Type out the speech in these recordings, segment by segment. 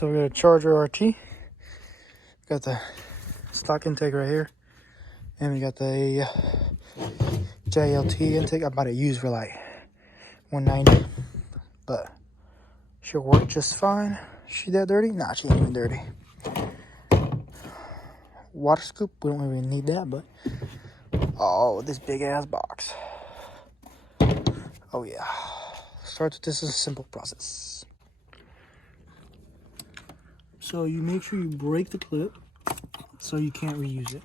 So we got a Charger RT. Got the stock intake right here. And we got the JLT intake. I bought it used for like $190. But she'll work just fine. She that dirty? Nah, she ain't even dirty. Water scoop, we don't really need that, but oh, this big ass box. Oh yeah. Start with this is a simple process. So you make sure you break the clip so you can't reuse it.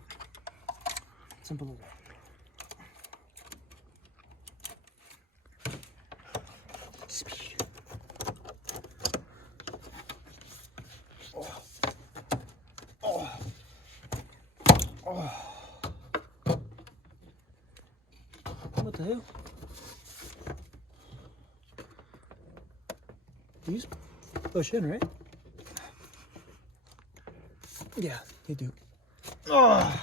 Simple as that. Speed. Oh. Oh. Oh. What the hell? These push in, right? Yeah, they do. Oh.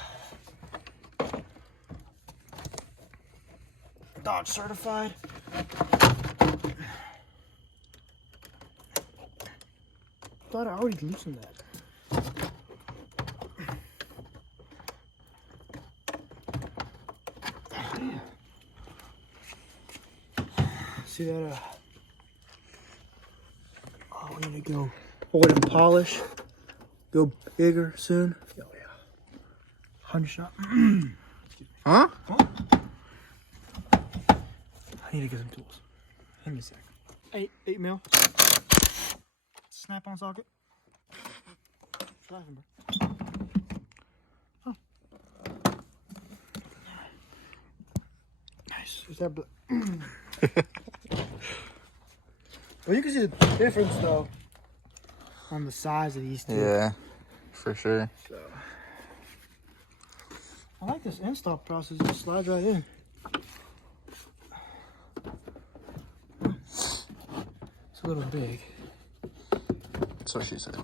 Dodge certified. Thought I already loosened that. Yeah. See that? Oh, we need to go oil and polish. Go bigger soon. Oh yeah. 100 shot. Huh? Oh. I need to get some tools. Give me a sec. 8 mil. Snap on socket. Driving, bro. Oh. Nice. Is that well, you can see the difference though on the size of these two. Yeah, for sure. So, I like this install process. It just slides right in. It's a little big. That's what she said.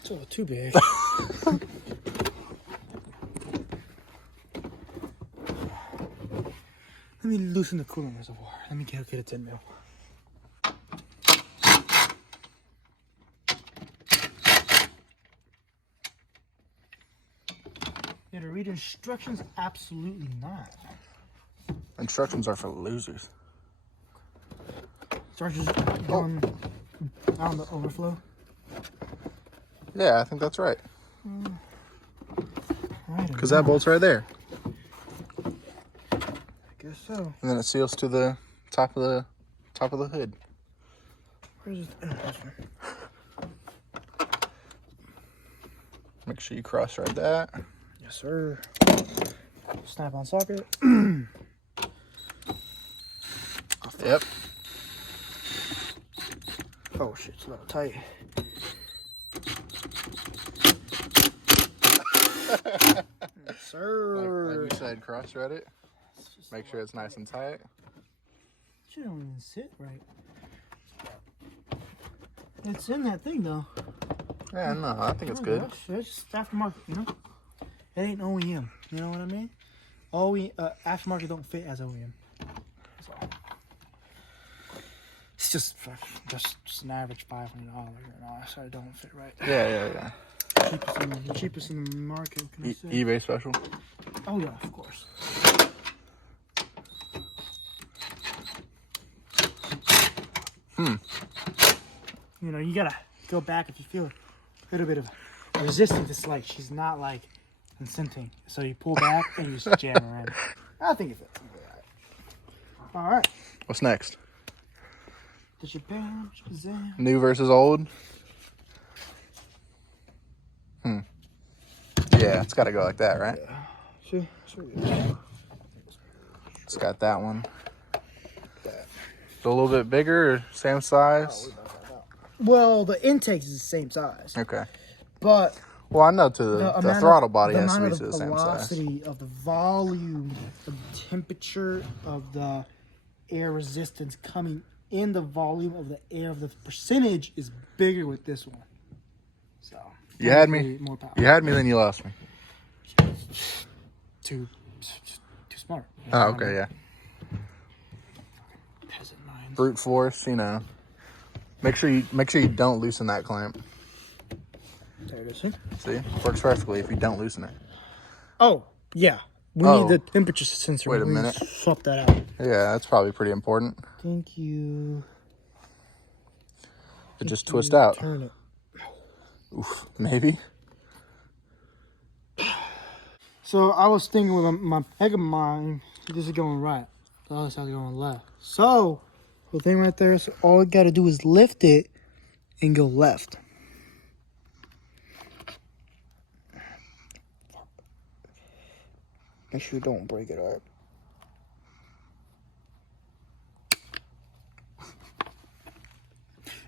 It's a little too big. Let me loosen the coolant reservoir. Let me get a 10 mil. Yeah, to read instructions? Absolutely not. Instructions are for losers. Charges on the overflow. Yeah, I think that's right. Right. Because that bolt's right there. I guess so. And then it seals to the top of the hood. Where's it? Oh, this one. Make sure you cross-thread that. Yes, sir. Snap on socket. Yep. Oh shit, it's a little tight. Yes, sir. Like you said, cross-thread it. Make sure it's nice and tight. Shit don't even sit right. It's in that thing though. Yeah, no, I think it's good. It's just aftermarket, you know? It ain't OEM, you know what I mean? Aftermarket don't fit as OEM. So, it's just an average $500, you know, so it don't fit right. Yeah. Cheapest in the market, what can I say? eBay special. Oh yeah, of course. You know, you gotta go back if you feel a little bit of resistance. It's like she's not like incenting. So you pull back and you just jam her in. I think it fits. All right. What's next? Shazam. New versus old? Yeah, it's got to go like that, right? Yeah. See? It's got that one. A little bit bigger or same size? Well, the intake is the same size. Okay. But well, I know the throttle body has to be to the same size. The velocity of the volume, the temperature of the air resistance coming in the volume of the air, of the percentage is bigger with this one. So you had me. More power. You had me, then you lost me. Too smart. Oh, okay, yeah. brute force, you know. Make sure you don't loosen that clamp. There it is. Huh? See? Works perfectly if you don't loosen it. Oh, yeah. We need the temperature sensor. Wait a minute. Swap that out. Yeah, that's probably pretty important. Thank you. It just twists out. Turn it. Oof, maybe. So I was thinking with my Megamind, this is going right. The other side's going left. So the thing right there is all you gotta do is lift it and go left. Make sure you don't break it up.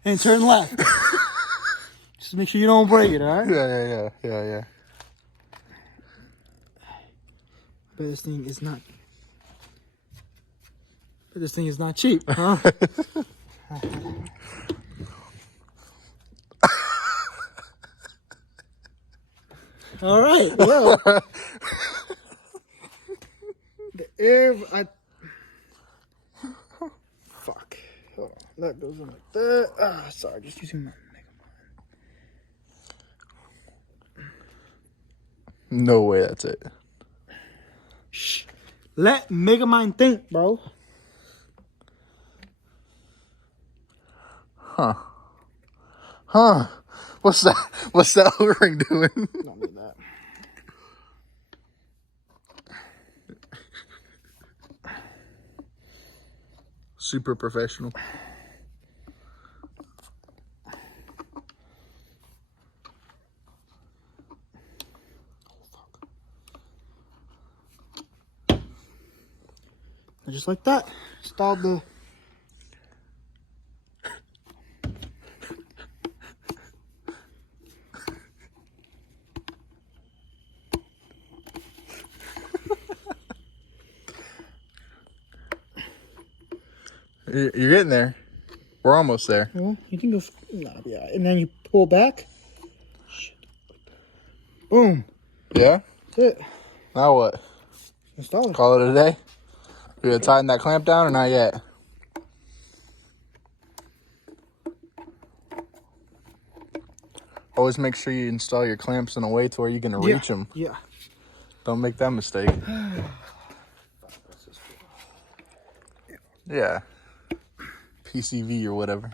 And turn left. Just make sure you don't break it, alright? Yeah. But this thing is not cheap, huh? All right, well, the air, fuck. Hold on, that goes in like that. Sorry, just using my Megamind. No way that's it. Shh. Let Megamind think, bro. Huh. What's that? What's that O-ring doing? Don't need that. Super professional. And just like that, installed the. You're getting there. We're almost there. Well, you can go. Nah, yeah, and then you pull back. Shit. Boom. Yeah? That's it. Now what? Install it. Call it a day? You gonna tighten that clamp down or not yet? Always make sure you install your clamps in a way to where you can reach them. Yeah. Don't make that mistake. Yeah. PCV or whatever.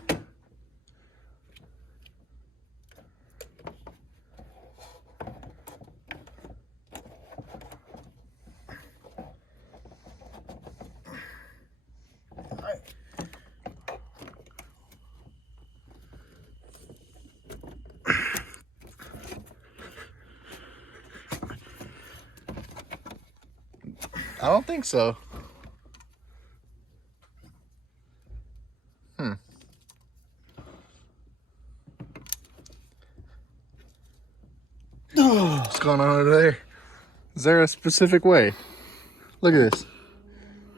I don't think so. What's going on over there? Is there a specific way? Look at this.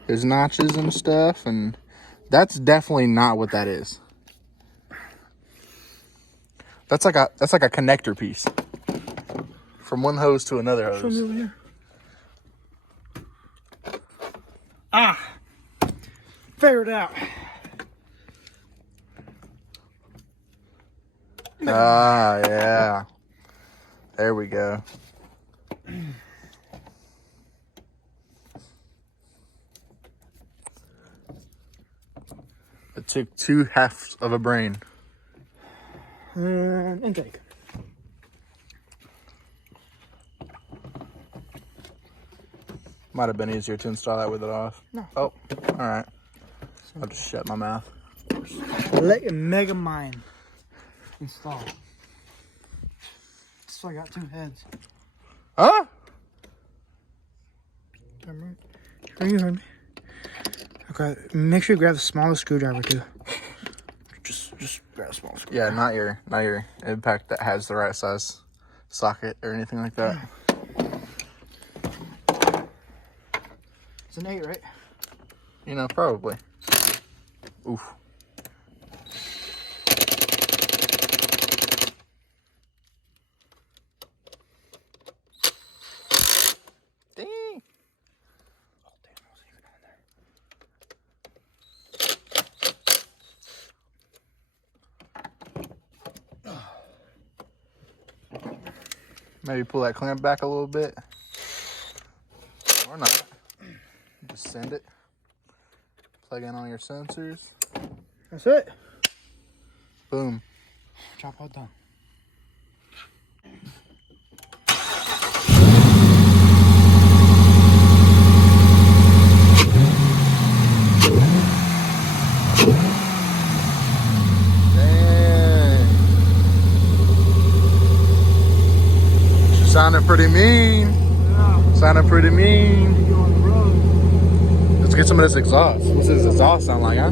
There's notches and stuff, and that's definitely not what that is. That's like a connector piece from one hose to another hose. Show me over here. Ah, figured it out. Ah, yeah. There we go. It took 2 halves of a brain. And intake. Might have been easier to install that with it off. No. Oh, all right. I'll just shut my mouth. Let your Megamind install. So I got 2 heads. Huh? You heard me. Okay, make sure you grab the smallest screwdriver too. Just grab a small screwdriver. Yeah, not your impact that has the right size socket or anything like that. It's an 8, right? You know, probably. Oof. Dang. Oh, damn, I wasn't even on there. Maybe pull that clamp back a little bit. Or not. Just send it. Plug in all your sensors. That's it. Boom. Job well done. Dang. Sounding pretty mean. Yeah. Sounding pretty mean. You go on the road. Let's get some of this exhaust. What's this exhaust sound like, huh?